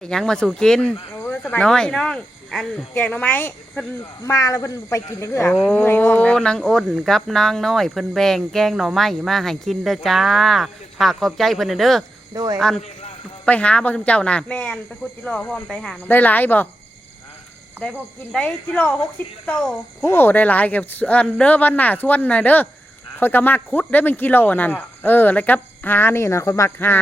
หยังมาสู่กิน โอ้สบายน้ดีอยพี่น้อง อันแกงหน่อไม้เพิ่นมาแล้วเพิ่นไปกินได้เกือโอ้เมื่อยง่วงแล้วนางอ้นกับนางน้อยเพิ่นแบ่งแกงหน่อไม้มาให้กินเด้อจ้าฝากขอบใจเพิ่นเด้อโดยอันไปหาบ่ซุมเจ้าน่ะแมนไปคุดจิโร่พร้อมไปหาหน่อได้ไม้หลายบ่ได้พอกินได้จิโร่หกสิบโตโอ้ได้หลายกับอันเด้อวันหน้าชวนหน่อยเด้อข่อยก็มักคุดได้เป็นกิโลนั่นเออแล้วกับหานี่น่ะข่อยมักหา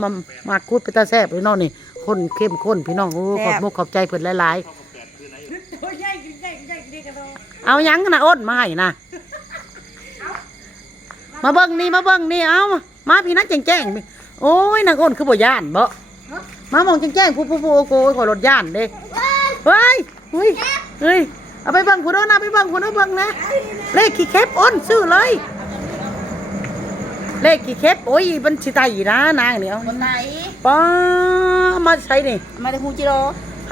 มามักคุดไปตาแซ่บพี่น้องนี่ คนเข้มข้นพี่น้องโอ้ขอบมกขอบใจเพิ่นหลายๆโอ้ยใหญ่ใหญ่ใหญ่ดีกันเลยเอาหยังนะอ้นมาให้นะมาเบิ่งนี่มาเบิ่งนี่เอามาพี่นักแจ้งแจ้งๆโอ้ยนางอ้นคือบ่ย่านบ่มามองแจ้งแจ้งๆผู้ผู้ผู้โอ้โหขอยรถย่านเด้เฮ้ยเฮ้ยเฮ้ยเอาไปเบิ่งผู้โน้นเอาไปเบิ่งผู้โน้นเบิ่งนะเลขขี้เข็บอ้นซื้อเลย เลขขี้เข็บโอ้ยมันสิตายอีนะนางนี่เอาคนไหนป้ามาใช้นี่มาจากฮูจิโร่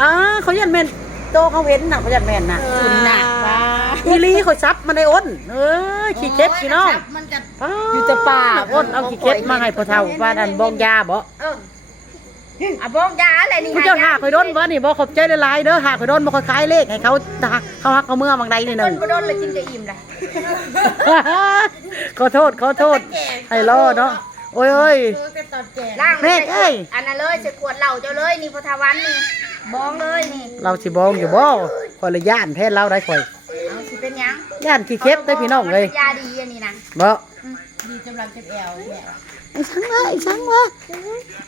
อ่าเขายันแม่นโตเขาเว้นน่ะเขายันแม่นน่ะคุณน่ะว้าอีหลีเขาซับมาในอ้น เอ้ยขี้เข็บพี่น้องมันจะอยู่จะป่าอ้นเอาขี้เข็บมาให้พ่อเฒ่าว่าดันบองยาบ่เออ อะบองยาอะไรนี่ผู้เจ้าหาคอยโดนบ่นี่บ่ขอบใจหลายๆเด้อหาคอยโดนบ่คอยขายเลขให้เขาเขาฮักเขาเมื่อบางใดนี่หเพิ่นึนงบ่โดนเลยกินจะอิ่มเลยขอโทษขอโทษให้รอเนาะโอ้ยโอ้ยล่างแม่เอ้ยอันนั้นเลยใส่ขวดเหล้าเจ้าเลยนี่พอทาวันนี่บองเลยนี่เราสิบองอยู่บ่คอยละย่านแท้เราได้ข่อยเอาสิเป็นหยังย่านขี้เข็บได้พี่น้องเลยมันป็ยาดีอันนี้นะบ่ดีกำลังเจ็บแอวเนี่ย ไอ้สังวะไอ้สังวะ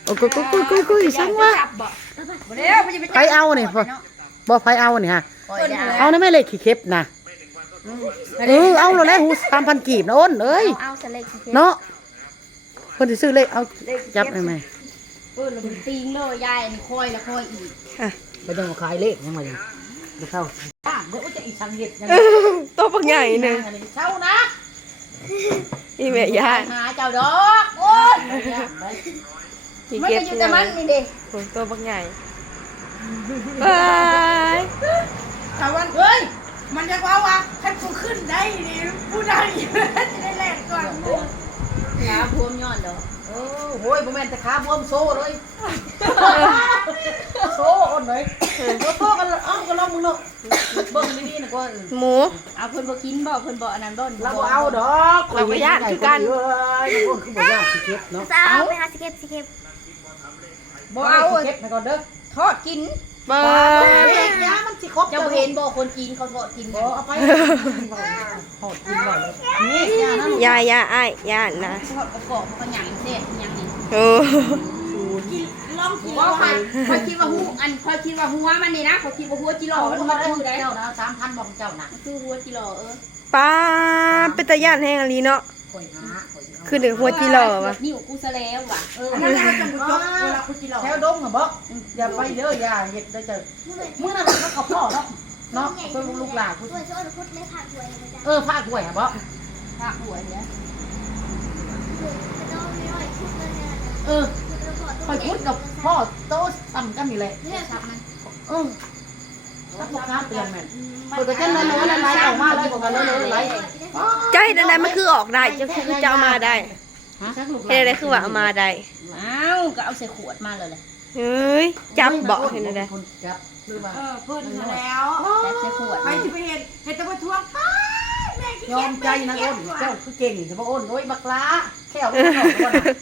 โอ้กุยกุยกุยกุยกุยสังวะจับบ่บ่เดี๋ยวมันจะไปจับใครเอานี่พ่อบ่ไผเอานี่ฮะปล่อยได้เอานะแม่เลขขี้เข็บนะเออเอาเราแล้วหูสามพันกีบนะอ้นเอ้ยเอาสเล็กสิเนาะคนที่ซื้อเลขเอาจับได้ไหมเออแล้วมันตีงเลยยายอันนี้คอยแล้วคอยอีกไปต้องมาขายเลขยังไงอยู่ดูเข้าอะเดี๋ยวจะอีกสังเกตยังไงตัวปักใหญ่หนึ่งเช่านะ อีแม่ย่าหาเจ้าดอกโอ้ยพี่มันเก็บก็อยู่แต่มันนี่เด้โอ้ยตัวปักใหญ่บายถามวันเฮ้ย มันจะว่าว่าให้กูขึ้นได้นี่ผู้ใดจะได้แลกก่อนกูน้ำท่วมย้อนดอก โอ้โหยบ่แม่นแต่ขาบวมโซ่เลยโซ่อ้นเลยโซ่กันเอ้าก็ลองมึงเนาะเบิ่งดีๆนะก็หมูเอาเพิ่นบ่กินบ่เพิ่นบ่อันนั้นบ่เราบ่เอาดอกข่อยบ่ย่านคือกันเอ้ยคนคือบ่ย่านขี้เข็บเนาะเอาไปหาสเก็ตสเก็ตบ่เอาขี้เข็บให้ก่อนเด้อทอดกิน บาเยยามันสิครบเจ้าบ่เห็นบ่คนจีนเขาทอดกินบ่กันเอาไปหอดกินบ่เลยนี่ยานั่นยาย่าอ้ายย่านะทอดกระกอบมันก็หยังเสียหยังนี่โอ้ลองกินบ่ค่อยค่อยคิดว่าหูอันค่อยคิดว่าหัวมันนี่นะค่อยคิดว่าหัวจิโร่เอามันมามาได้คือได้เจ้านะ3,000บอกเจ้านะมันคือหัวจิโร่เออป้าเป็นตาย่านแห้งอลีเนาะ ข่อยหาข่อยเอาคือเด็กหัวจีหล่อวะนิ้วกูซะแล้วว่ะเอออันนั้นเราจะบ่จบเวลาคุณจิรอแถวดงเหรอบ่อย่าไปเด้ออย่าเฮ็ดได้เจ้ามื้อนั้นเราขอพ่อเนาะเนาะเพิ่นลูกหลานผู้เออพาหวยอะบ่ภาคหัวเนี่ยเออข่อยพูดกับพ่อโตซ้ำกันนี่แหละชับมันเออถ้าบ่ค้าเตือนแม่นข่อยก็จะเลยๆไหลๆออกมาเลยบ่กันเลยๆไหล ใจนั่นแหละมันคือออกได้จะคือจะเอามาได้ฮะจักลูกหลานเห็นอะไรคือว่าเอามาได้อ้าวก็เอาใส่ขวดมาเลยเลยเฮ้ยจับเบาะเห็นอะไรคนจับหรือว่าเออเพิ่นมาแล้วแต่ใช้ขวดใครจะไปเห็นเห็นแต่ว่าทวงป้าแม่ขี้ยอเกียมจใจนะอ้นเจ้าคือเก่งแต่ว่าอ้นโอ้ยบักล้าแค่เอาไปบอกก่อนนะ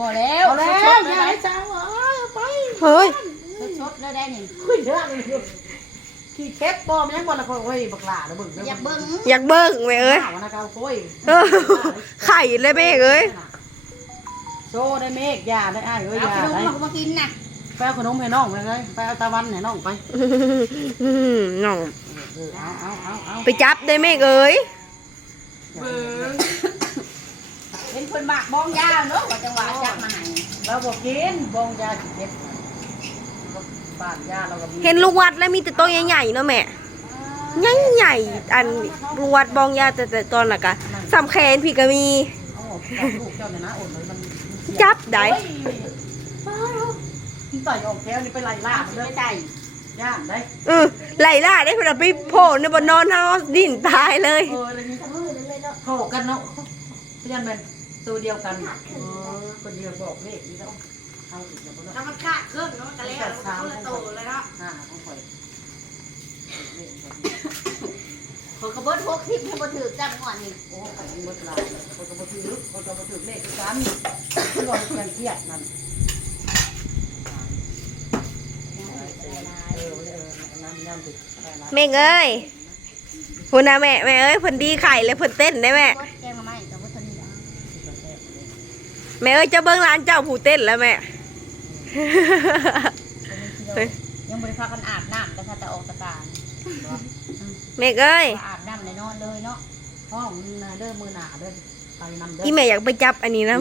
บ่แล้วเอาแล้วอย่าให้จ้างเอาไปเฮ้ยชดแล้วได้นี่ขึ้นเด้อเลย ขี้เค็บปอมยังบ่ละคนโอ้ยบักล้าเด้อเบิ่งเด้ออยากเบิ่งอยากเบิ่งไหมเอ้ยข้าวนะครับโอ้ยเออไข่เลยแม่เอ้ยโซได้เมฆยาได้อ้ายเอ้ยเอายาขนมได้มามากินน่ะไปเอาขนมให้น้องไปเลยไปเอาตะวันให้น้องไปอื้อหือน้องเออเอาเอาเอาเอาไปจับได้แม่เอ้ยเห็นเพิ่นมากบ้องยาวเนาะว่าจังหวะจักมาให้เราบอกกินบองยาขี้เค็บ บ้านยาเราก็มีเห็นลูกวัดแล้วมีแต่โตวใหญ่ๆเนาะแม่ใหญ่ๆอันลูกวัดบองยาแต่แต่ตอนน่ะกะสำแขนพี่ก็มีเอาออกจากลูกเจ้าเนี่ยนะโอนเลยมันเสียจับได้เฮ้ยมันต่อยออกแถวนี่ไปไล่ล่ามันเลยไม่ได้ย่านได้เออไหลล่าได้เพิ่นเอาไปโผล่ในบนนอนเฮาดิ้นตายเลยเออเลยนี่โผล่กันเนาะพยันเป็นตัวเดียวกันเออคนเดียวบอกเลขนี่เนาะ เอาอีกแล้วบ่เนาะถ้ามันขาดเครื่องเนาะมันก็แล้วคนละโตเลยเนาะห้าของข่อยคนก็เบิดหกสิบให้บ่ถือจังหวะนี่โอ้ข่อยมีหมดหลายคนก็บ่ถือคนก็บ่ถือเลขคือกันมันบ่เพียงเครียดนั่นเออเออน้ำน้ำติดแม่งเอ้ยพุ่นนะแม่แม่เอ้ยเพิ่นดีไข่เลยเพิ่นเต้นได้แม่ก็แกงมาใหม่แต่ว่าตอนนี้แม่เอ้ยเจะเบิ่งร้านเจ้าผู้เต้นแล้วแม่ ยังบริพากันอาบน้ำแต่ถ้าจะออกตะการแม่เอ้ยอาบน้ำในนอนเลยเนาะห้องเด้อมือหนาเด้อไปนำเด้ออีแม่อยากไปจับอันนี้นะ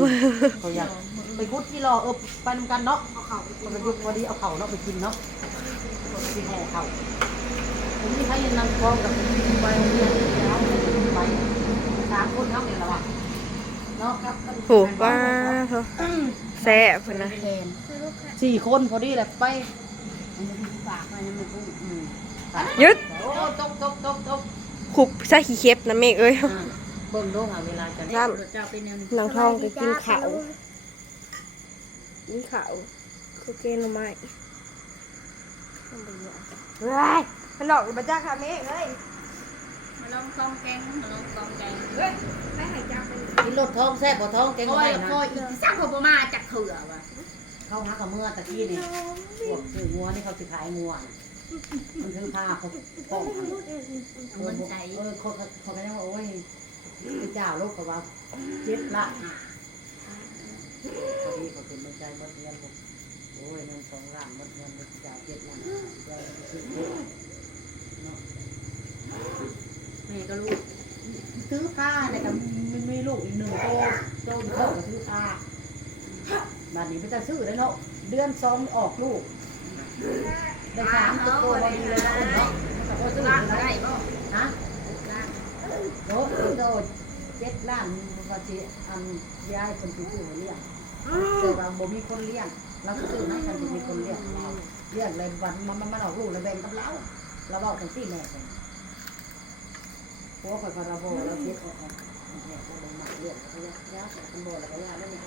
เขาอยากไปคุดที่รอเออไปนำกันเนาะเอาเข่าไปยุกพอดีเอาเข่าเนาะไปกินเนาะไปห่อเข่าผมมีใครยังนำคลองกับไปเรียนแล้วไปสามคนเนาะเนี่ยละวะเนาะโหว้าโถ แซ่บพุ่นนะแทนสี่คนพอดีแหละไปฝากมายังไม่กุ้งอืมยึดโอ้ตกตกตกตกขุบใส่ขี้เข็บนะแม่เอ้ยเบิ่งดูหาเวลากันน้รถเจ้าเป็นแนวนี้ำนางทองไปกินข้าวกินข้าวคือเกนละไม้ว้ายมันหลอกมาจ้าค่ะแม่เอ้ย มาลองกองแกงมาลองกองแกงเฮ้ยให้หายจับไปกินรถท้องแซ่บบ่ท้องแกงโอ้ไม่ยนะโอ้ยอีกสักพอมาจากเถื่อว่ะเข้าหากับเมื่อตะกี้นี่พวกซื้องัวนี่เขาสิขายงัวน่ะมันถึงพาเขาป้องกันเอามันใจเออเขาเขาก็ยังว่าโอ้ยไปเจ้าลูกเขาว่าเจ็ดละพอดีเขาเป็นใจหมดเงินผมโอ้ยเงินสองล้านหมดเงินไปจ่ายเจ็ดล้านเจ้าไปซื้อเจ็ดเนาะ แม่ก็รู้ซื้อผ้าเนี่กับมันมีลูกอีกหนึ่งโตโตอยู่เขาก็ซื้อผ้าบัดนี้ไปจะซื้อได้วเนาะเดือนสองออกลูกได้สามตัวพอดีเลยนะเนาะมันก็ซื้อล้างได้ได้บ่นะล้างโตโตเจ็ดล้านว่าสิอันยายคนที่ซื้อเลี้ยงแต่ว่าบ่มีคนเลี้ยงเราก็ซื้อให้คันที่มีคนเลี้ยงเลี้ยงเลยวันมันมันออกลูกแล้วแบ่งกับเราเราบอกจังซี่แม่เป็น พวกข่อยกระโบเราเจ็ดออกออกแม่ก็เลยมาเลี้ยงเขายายาคนโบแล้วก็ยาแล้วเนี่ย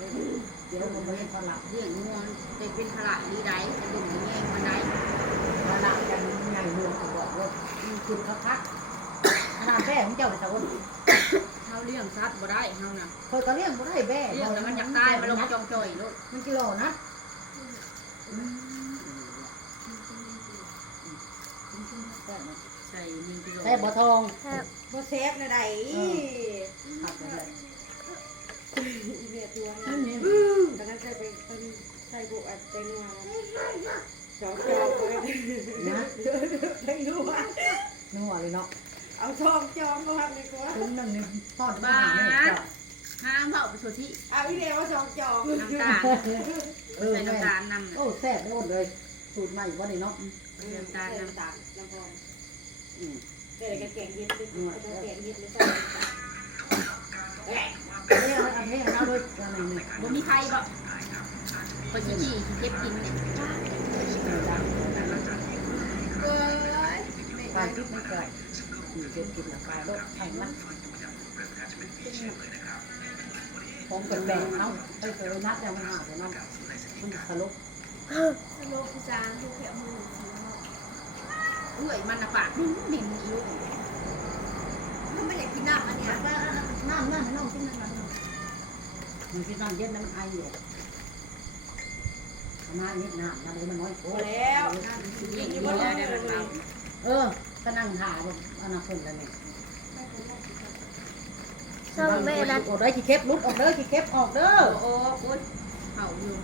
เดี๋ยวมันเห็นพลังเรื่องงวงเป็นเป็นขลาดดีได้จะดุ่มแง่มาได้พลังกันใหญ่เมืองบอกว่าคุณเขาพักนาแม่ของเจ้าไปตะวันเฮาเลี้ยงสัตว์บ่ได้เฮาน่ะเคยก็เลี้ยงบ่ได้แม่เลี้ยงแล้วมันอยากตายมาลงจองจ่อยลูกมันกิโลนะใส่1กิโลใส่บ่ทองบ่ เซฟนะใดขับไปเลยอีเบียตัวนี้แล้วก็ใส่ไปเป็นใส่บุอัดไปนัวจอกจอกเลยนะไปนัวนัวเลยเนาะเอาทองจองมาทำดีกว่าถึงหนึ่งนี่ทอดบ้าเนี่ยห้ามเผาไปโซที่เอาอีเดียวมาสองจองน้ำตาลเออใส่แม่น้ำตาลนำโอ้แซ่บโอ้เลย สูตรใหม่บ่นี่เนาะ น้ำตาลนำตาลน้ำทองอืม เกิดกันแกงเย็ดเลยแกงเย็ดเลยใส่อันนี้อันนี้เอาเลยอันนี้นี่บ่มีใครบ่คนที่ขี่เก็บกินเนี่ยปลาทิพย์ไม่แก่อยู่เก็บกินปลาโลกไข่ละผมเป็นแบ่งเนาไปเคยนัดแล้วมันหาแต่เนาะมันสลบ เอ้ยมันนะปากนิ่มนิ่มอยู่มันไม่อยากกินน้ำอันเนี้ยน้ำน้ำน้ำกินน้ำมันกินน้ำเย็นน้ำไออยู่ประมาณนี้น้ำน้ำเลยมันน้อยโอ้แล้วกินอยู่แล้วได้มันเราเออก็นั่งหาบบอนาคตแล้วนี่ชอบแม่นะออกได้อขี้เข็บลุดออกเด้อขี้เข็บออกเด้อโอ้โอ้โอ้ยเผาอยู่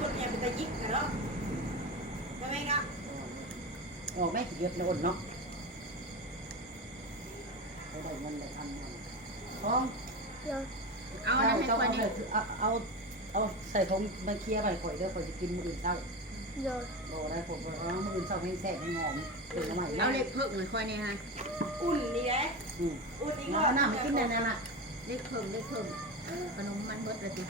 คนเนี่ยเป็นตะยิกนะเนาะใช่ไหมครับ ออกไม่ขี้เข็บโดนเนาะเขาได้เงินได้ทำงานของเอาเอาอันนั้นให้เจ้าคนเอานี้เลยเอาเอาเอาใส่ถุงมาเคลียร์ไปข่อยเด้อข่อยจะกินมื้ออื่นเช้าโดยโอ้ได้ผมเออมื่อคืนเช้าให้แซ่บให้งอมตื่นมาใหม่เราเล็กเพิ่มเหมือนค่อยเนี่ยฮะอุ่นนี่แหละอืมอุ่นอีกเอาน้ำมากินแน่ๆล่ะเล็กเพิ่มเล็กเพิ่มขนมมันเบิดเลยสิ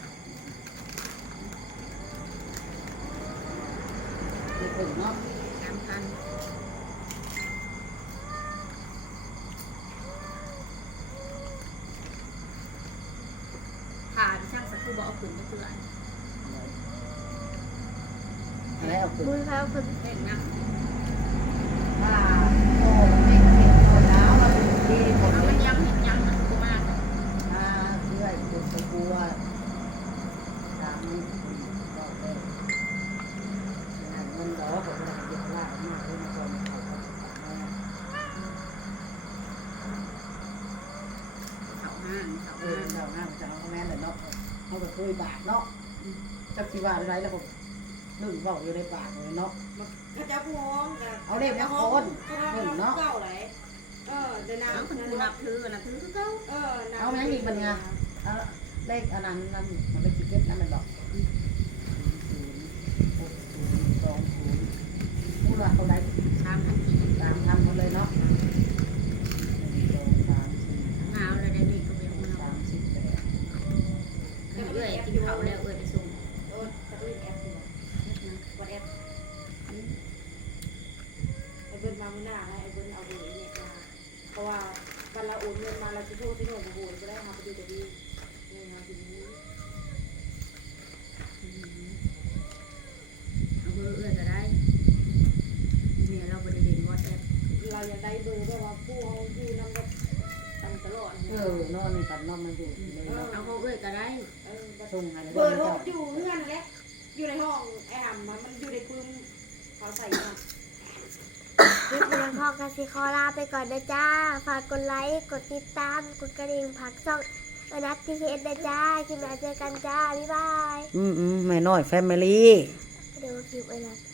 เด็กถึงเนาะ สามพันผ่านช่างสัก ครู่บอกเอาขึ้นก็คืออันอะไรเอาขึ้นมือเขาคนเล่นน้ำ ถ้าโอ้ไม่เห็นโดนแล้วเราดูดีหมด เอา เล มัน ย ยังเห็นยังมันกูมาก ถ้าเพื่อนจุดตะกัวตามนี้ก็ได้งานเงินดอกผมว่าเยอะล่ามากเลยนะคนเขาก็ตัดมา เสาห้างเสา เอ ห้า อง เราห้ามจะเอาคะแนนเลยเนาะ เขาก็เคยบาทเนาะจักสิว่าอะไรแล้วผมนึ่งเบาอยู่ในปากเลยเนาะก็จะพวงกันเอาเด็กมาคนก็ทำน้ำเก่าไหลเออเดินเอาน้ำคนกูนับถือนับถือคือเขาเออเอาแม่งอีกมันไงเอาเลขอันนั้นนั่นมันเป็นสิเก็ตนั่นมันดอกศูนย์หกศูนย์สองศูนย์พูดว่าเขาได้สามพันกี่ตามทำเขาเลยเนาะหนึ่งสองสามสี่ หนาวเลยได้นี่ก็เป็นคน สามสิบแปด เอ้ยกินเขาแล้วเอ้ยไปส่ง โอ้ตะลุยแอปสิวัดแอป ไอ้เบิ้ลมามื่อหน้าไอ้เบิ้ลเอาเบอร์เนี่ยมาเพราะว่าวันเราโอนเงินมาเราจะโทษที่หน่วยโอนก็ได้ค่ะไปดูแต่ดีเงินมาถึงนี้เอาเบอร์เอ้ยก็ได้เนี่ยเราบริเวณวอทแอปเราอยากได้เบอร์แบบว่าผู้เอาอยู่นำกับตันตลอดเออนอนในกันนอนมันอยู่เลยเนาะเอาเขาเอ้ยก็ได้เออส่งให้เบอร์โทรอยู่เงื่อนแหละอยู่ในห้องไอ้หำมันอยู่ในปึ้มเขาใส่มา คลิปเพียงพอกสิคอลาไปก่อนนะจ้า ฝากกดไลค์ กดติดตาม กดกระดิ่งผักช่องอนัททีเอสนะจ้าคลิปหน้าเจอกันจ้า บ๊ายบาย อืมอืมแม่น้อยแฟมิลี่ เดี๋ยวคลิปไว้ละ